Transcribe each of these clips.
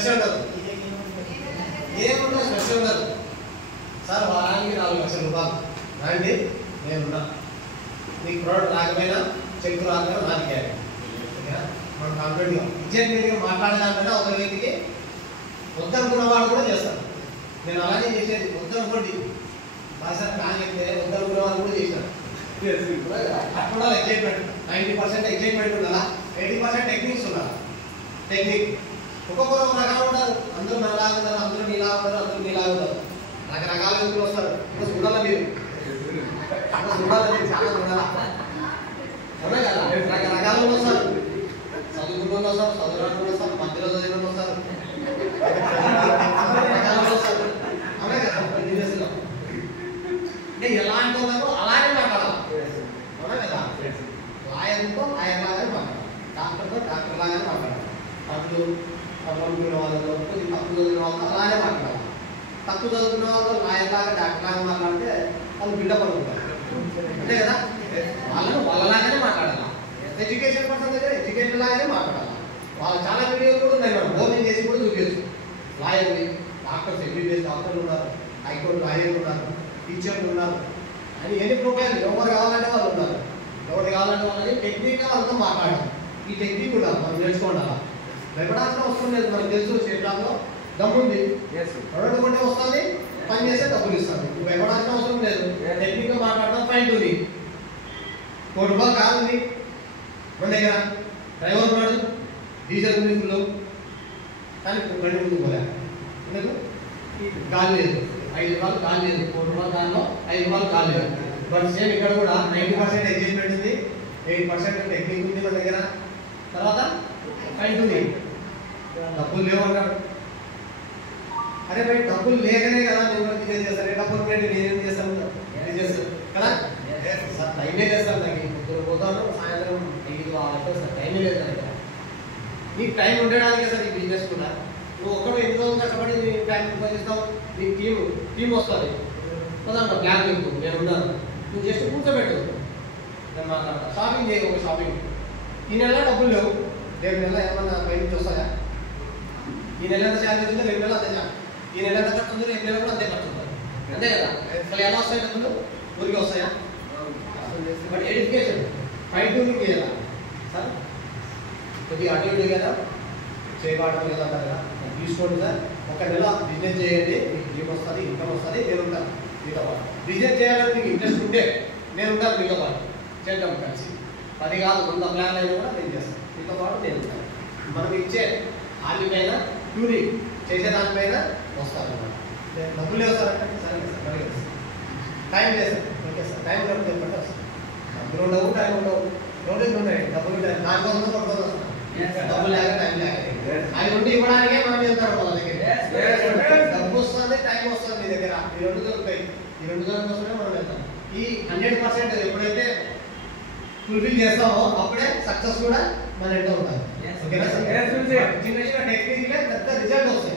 Stress ఉండదు, ఏముండదు, stress ఉండదు. సార్ వారానికి 4 లక్షల రూపాయలు రండి, నేనున్నా. నీకు ప్రోడక్ట్ రాకపోయినా చెక్ రాకపోయినా నాకు ఇవ్వాలి. ఓకేనా? మనం కాన్ఫిడెంట్గా ఇచ్చేటిగా మాట్లాడదామంటే ఒక వ్యక్తికి వద్దనుకున్నవాడు కూడా చేస్తాను. నేను అలాగే చేసేది. వద్దనుకోండి సార్ ప్లాన్ అయితే వద్దనుకున్న వాళ్ళు కూడా చేశాను. అక్కడ ఎగ్జైట్మెంట్ 90% ఎగ్జైట్మెంట్ ఉండాలా, 80% టెక్నిక్స్ ఉండాలి. టెక్నిక్ ఒక్కొక్కరు ఒక రకాలు ఉంటారు. అందరూ నాలాగా ఉంటారు, అందరూ నీలా ఉంటారు, అందరూ నీలాగా ఉంటారు. రకరకాల వ్యక్తులు వస్తారు. ఇప్పుడు చూడాలి మీరు, చూడాలి, చాలా చూడాలా. అవునా కదా? రకరకాలు వస్తారు. చదువుకున్న వస్తారు, చదువురాని వస్తారు, మధ్యలో చదివిన వస్తారు, రకరకాలు వస్తారు. అవునా కదా? బిజినెస్లో అంటే ఎలాంటి వాళ్ళకు అలాగే మాట్లాడాలి. అవునా కదా? లాయర్తో లాయర్ లాగానే మాట్లాడాలి, డాక్టర్తో డాక్టర్ లాగానే మాట్లాడాలి. అప్పుడు చదువుకున్న వాళ్ళతో కొద్దిగా తప్పు చదివిన వాళ్ళతో అలాగే మాట్లాడాలి. తక్కువ చదువుకున్న వాళ్ళతో లాయర్ లాగా డాక్టర్ లాగా మాట్లాడితే వాళ్ళు బిల్డప్ అనుకుంటారు. అంతే కదా? వాళ్ళను వాళ్ళలాగానే మాట్లాడాలి. ఎడ్యుకేషన్ పర్సన్ దగ్గర ఎడ్యుకేషన్ లాగానే మాట్లాడాలి. వాళ్ళు చాలా వీడియోలు కూడా ఉన్నాయి, మనం ఓపెన్ చేసి కూడా చూపించచ్చు. లాయర్ని, డాక్టర్స్, ఎంబీబీఎస్ డాక్టర్లు ఉన్నారు, హైకోర్టు లాయర్లు ఉన్నారు, టీచర్లు ఉన్నారు, అని ఎన్ని ప్రొఫైల్ ఎవరు కావాలంటే వాళ్ళు ఉన్నారు. ఎవరు కావాలంటే వాళ్ళని టెక్నిక్గా వాళ్ళతో మాట్లాడాలి. ఈ టెక్నిక్ కూడా మనం నేర్చుకోండి. భయపడాల్సిన అవసరం లేదు. మనకు తెలుసు చేతిలో దమ్ముంది, అడగకుంటే వస్తుంది, పని చేస్తే డబ్బులు ఇస్తాను. భయపడాల్సిన అవసరం లేదు. టెక్నిక్గా మాట్లాడడం ఫైన్ ఉంది. ₹1 కాదు మన దగ్గర. డ్రైవర్ ఉన్నాడు, డీజిల్ ఉంది ఫుల్, కానీ బండి ముందుకు పోలే. ఎందుకు? గాలి లేదు. ₹5 గాలి లేదు. ₹1 దానిలో ₹5 గాలి లేదు. బట్ సేమ్ ఇక్కడ కూడా 90% ఎంగేజ్మెంట్ ఉంది, 8% టెక్నిక్ ఉంది మన దగ్గర. తర్వాత ఫైన్ ఉంది. డబ్బులు లేవంటాడు. అరే బయట డబ్బులు లేకనే కదా నేను బిజినెస్ చేస్తాను. డబ్బులు పెట్టి నేనేం చేస్తాను బిజినెస్ కదా? సార్ టైమే చేస్తాను. నాకు పొద్దున పోతాను, సాయంత్రం 5-6 సార్ టైమే లేదు దగ్గర. నీకు టైం ఉండడానికే సార్ ఈ బిజినెస్ కూడా. నువ్వు ఒక్కడు ఎన్ని రోజులు కష్టపడి నీ టైం ఉపయోగిస్తావు. నీ టీం వస్తుంది కదా, ప్లాన్ చెప్పు, నేను ఉన్నాను. నువ్వు జస్ట్ కూర్చోబెట్టు, నేను మాట్లాడతా. షాపింగ్ చేయ, ఒక షాపింగ్. ఈ నెల డబ్బులు లేవు, రేపు నెల ఏమన్నా పై నుంచి వస్తాయా? ఈ నెల ఎంత శాలరీ వచ్చిందో రేపు నెల అంతే శాలరీ. ఈ నెల ఎంత ఖర్చు ఉంది, రేపు నెల కూడా అంతే ఖర్చు ఉంటుంది. అంతే కదా? అసలు ఎలా వస్తాయి డబ్బులు? ఊరికి వస్తాయా? బట్ ఎడ్యుకేషన్ ఫైన్ ట్యూనింగ్ చేయాలా సార్? కొద్దిగా అటు ఇటు కదా చేయబడడం కదా అంటారు కదా, తీసుకోండి సార్. ఒక నెల బిజినెస్ చేయండి, మీకు డ్రీమ్ వస్తుంది, ఇన్కమ్ వస్తుంది, నేను ఉంటాను మీతో పాటు. బిజినెస్ చేయాలని మీకు ఇంట్రెస్ట్ ఉంటే నేను ఉంటాను మీతో పాటు, చేద్దాం కలిసి. 10 కాదు 100 ప్లాన్లు అయినా కూడా నేను చేస్తాను మీతో పాటు, నేను ఉంటాను. మనం ఇచ్చే ఆర్మీపైన ట్యూనింగ్ చేసేదానిపైన వస్తారు అన్నమాట. డబ్బులు లేవు సార్ అంటే సరే సార్, టైం లేదు సార్, ఓకే సార్, టైం లేకపోతే చెప్పండి వస్తాను. డబ్బులు ఉండవు, టైం ఉండవు, రోజులు ఉన్నాయి. డబ్బులు ఉంటాయి, దానికోసం పడుతుంది వస్తాను. డబ్బులు లేక టైం లేక అవి ఉండి ఇవ్వడానికే మనం వెళ్తారు వాళ్ళ దగ్గర. డబ్బు వస్తుంది, టైం వస్తుంది మీ దగ్గర, ఈ 2 దొరుకుతాయి. ఈ 2 దొరకకోసమే మనం వెళ్తాం. ఈ 100% ఎప్పుడైతే ఫుల్ఫిల్ చేస్తామో అప్పుడే సక్సెస్ కూడా మన ఎంతో ఉంటుంది. ఓకేనా సార్? చిన్న చిన్న టెక్నిక్లే పెద్ద రిజల్ట్ వస్తాయి.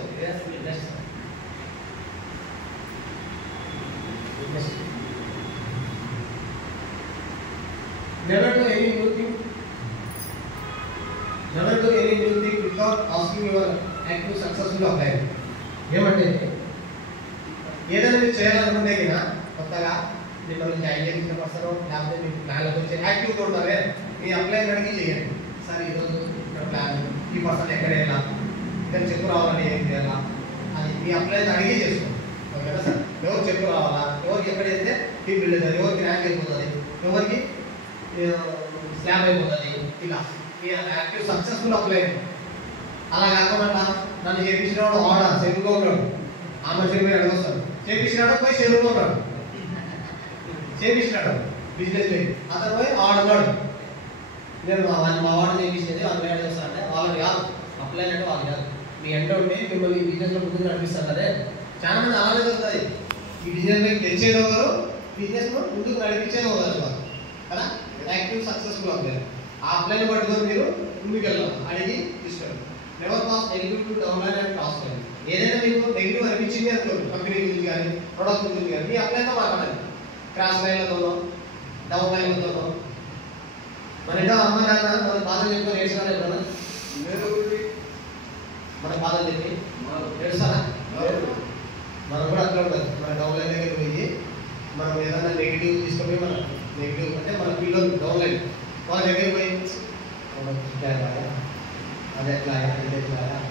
Never do any new thing. Never do any new thing without asking your active successful apply. ఏమంటే ఏదైనా మీరు చేయాలనుకుంటే కదా కొత్తగా మిమ్మల్ని జాయిన్ చేసిన పర్సన్ లేకపోతే మీకు ప్లాన్లకు వచ్చే యాక్టివ్గా ఉంటారే, మీ అప్లై అడిగి చేయండి. సార్ ఈరోజు ఇక్కడ ప్లాన్, ఈ పర్సన్ ఎక్కడ వెళ్ళాలి, ఇక్కడ చెప్పు రావాలని ఏం చేయాలా, అది మీ అప్లై అడిగి చేసుకోండి. ఓకేనా సార్? ఎవరు చెప్పు రావాలా, ఎవరికి ఎక్కడ వెళ్తే టీమ్ బిల్డ్ అవుతుంది, ఎవరికి ర్యాంక్ అయిపోతుంది, ఎవరికి స్లాబ్ అయిపోతుంది, ఇలా యాక్టివ్ సక్సెస్ఫుల్ అప్లై. అలా కాకుండా నన్ను చేపించినాడు ఆర్డర్ చెరువుగా ఉన్నాడు, ఆ మనిషిని పోయి అడగొస్తాడు, చేపించినాడు పోయి చెరువుగా ఉన్నాడు, చేపించినాడు బిజినెస్ లేదు, అతను పోయి ఆడున్నాడు. నేను మా వాడు చేపించేది అందులో అడిగొస్తా అంటే వాళ్ళని కాదు అప్లై అంటే వాళ్ళు కాదు. మీ ఎండ ఉంటే మిమ్మల్ని ఈ బిజినెస్లో ముందుకు నడిపిస్తారు కదా. చాలా మంది అలానే జరుగుతుంది. ఈ బిజినెస్ తెచ్చేది ఒకరు, బిజినెస్ ముందుకు నడిపించేది ఒకరు కదా. యాక్టివ్ సక్సెస్ఫుల్ అప్లై, ఆ అప్లైని పట్టుకొని మీరు ముందుకు వెళ్ళాలి, అడిగి తీసుకోండి. Never pass negative to downline and toss చేయండి. ఏదైనా మీకు నెగిటివ్ అనిపించింది అనుకోండి, కంపెనీ గురించి కానీ ప్రొడక్ట్ గురించి కానీ, మీ అప్లైతో మాట్లాడండి. క్రాస్ లైన్లతోనో డౌన్ లైన్లతోనో. మన ఇంట్లో అమ్మ నాన్న మన బాధలు చెప్పుకొని ఏడ్చినారు ఎప్పుడన్నా? మన బాధలు చెప్పి మనం కూడా అట్లా ఉంటుంది. మన డౌన్లైన్ దగ్గర పోయి మనం ఏదైనా నెగిటివ్ తీసుకొని మనం నెగిటివ్ అంటే మన పిల్లలు డౌన్లైన్ వాళ్ళ దగ్గర పోయి అదే ఎట్లా